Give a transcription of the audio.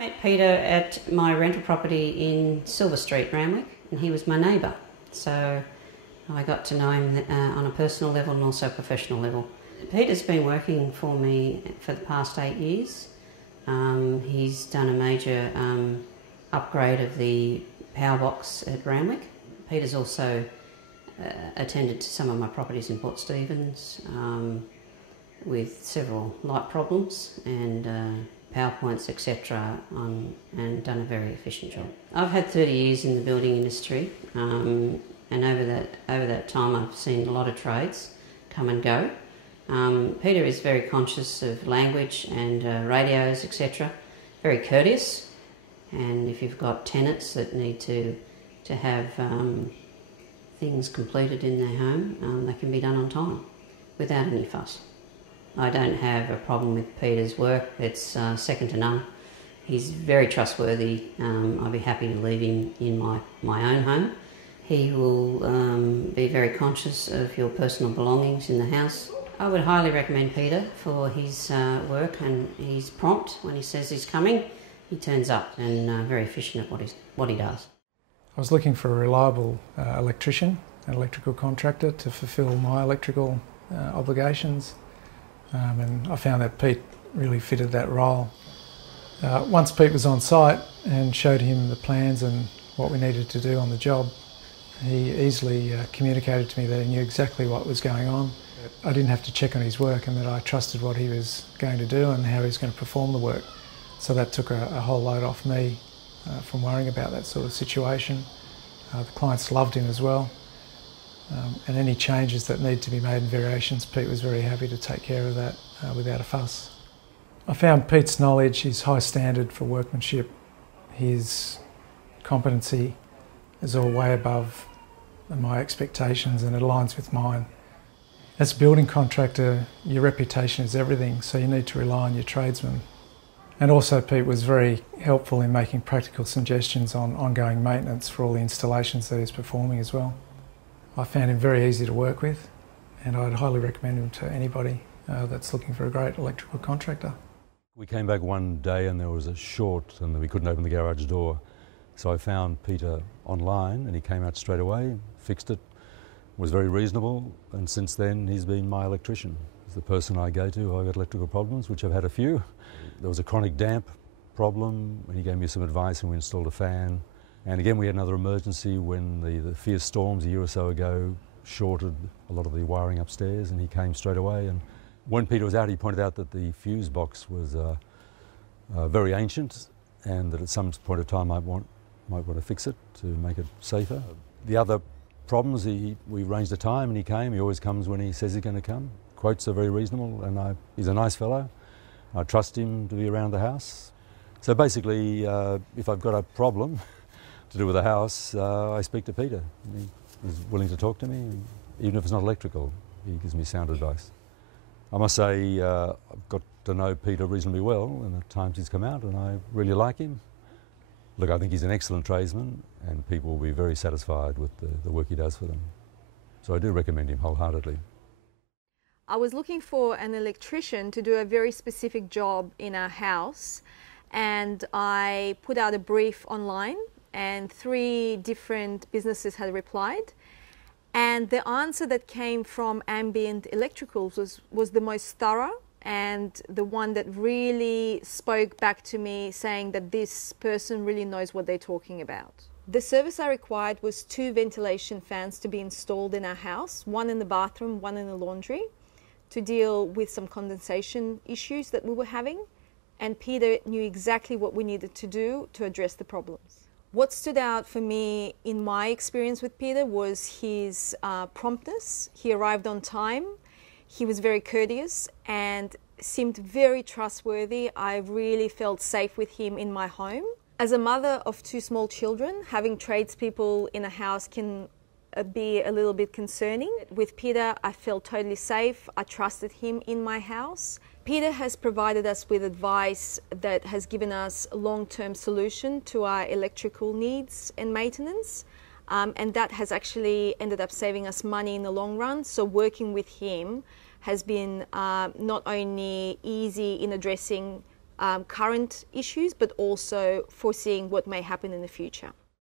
met Peter at my rental property in Silver Street, Randwich, and he was my neighbour. So I got to know him on a personal level and also a professional level. Peter's been working for me for the past 8 years. He's done a major upgrade of the power box at Randwich. Peter's also attended to some of my properties in Port Stephens with several light problems and power points, etc., and done a very efficient job. I've had 30 years in the building industry, and over that time I've seen a lot of trades come and go. Peter is very conscious of language and radios, etc., very courteous, and if you've got tenants that need to have things completed in their home, they can be done on time without any fuss. I don't have a problem with Peter's work. It's second to none. He's very trustworthy. I'd be happy to leave him in my own home. He will be very conscious of your personal belongings in the house. I would highly recommend Peter for his work, and he's prompt when he says he's coming. He turns up and very efficient at what he does. I was looking for a reliable electrician, an electrical contractor to fulfil my electrical obligations. And I found that Pete really fitted that role. Once Pete was on site and showed him the plans and what we needed to do on the job, he easily communicated to me that he knew exactly what was going on. I didn't have to check on his work, and that I trusted what he was going to do and how he was going to perform the work. So that took a whole load off me from worrying about that sort of situation. The clients loved him as well. And any changes that need to be made and variations, Pete was very happy to take care of that without a fuss. I found Pete's knowledge, his high standard for workmanship, his competency is all way above my expectations, and it aligns with mine. As a building contractor, your reputation is everything, so you need to rely on your tradesmen. And also Pete was very helpful in making practical suggestions on ongoing maintenance for all the installations that he's performing as well. I found him very easy to work with, and I'd highly recommend him to anybody that's looking for a great electrical contractor. We came back one day and there was a short and we couldn't open the garage door. So I found Peter online and he came out straight away, fixed it, was very reasonable, and since then he's been my electrician. He's the person I go to if I've got electrical problems, which I've had a few. There was a chronic damp problem and he gave me some advice and we installed a fan. And again, we had another emergency when the fierce storms a year or so ago shorted a lot of the wiring upstairs, and he came straight away. And when Peter was out, he pointed out that the fuse box was very ancient, and that at some point of time I might want to fix it to make it safer. The other problems, we arranged a time and he came. He always comes when he says he's going to come. Quotes are very reasonable, and he's a nice fellow. I trust him to be around the house. So basically, if I've got a problem to do with the house, I speak to Peter. He's willing to talk to me, and even if it's not electrical, he gives me sound advice. I must say I've got to know Peter reasonably well, and at times he's come out and I really like him. Look, I think he's an excellent tradesman, and people will be very satisfied with the work he does for them. So I do recommend him wholeheartedly. I was looking for an electrician to do a very specific job in our house, and I put out a brief online, and 3 different businesses had replied, and the answer that came from Ambient Electricals was the most thorough, and the one that really spoke back to me, saying that this person really knows what they're talking about. The service I required was 2 ventilation fans to be installed in our house, one in the bathroom, one in the laundry, to deal with some condensation issues that we were having, and Peter knew exactly what we needed to do to address the problems. What stood out for me in my experience with Peter was his promptness. He arrived on time, he was very courteous and seemed very trustworthy. I really felt safe with him in my home. As a mother of 2 small children, having tradespeople in a house can be a little bit concerning. With Peter, I felt totally safe. I trusted him in my house. Peter has provided us with advice that has given us a long-term solution to our electrical needs and maintenance, and that has actually ended up saving us money in the long run. So working with him has been not only easy in addressing current issues, but also foreseeing what may happen in the future.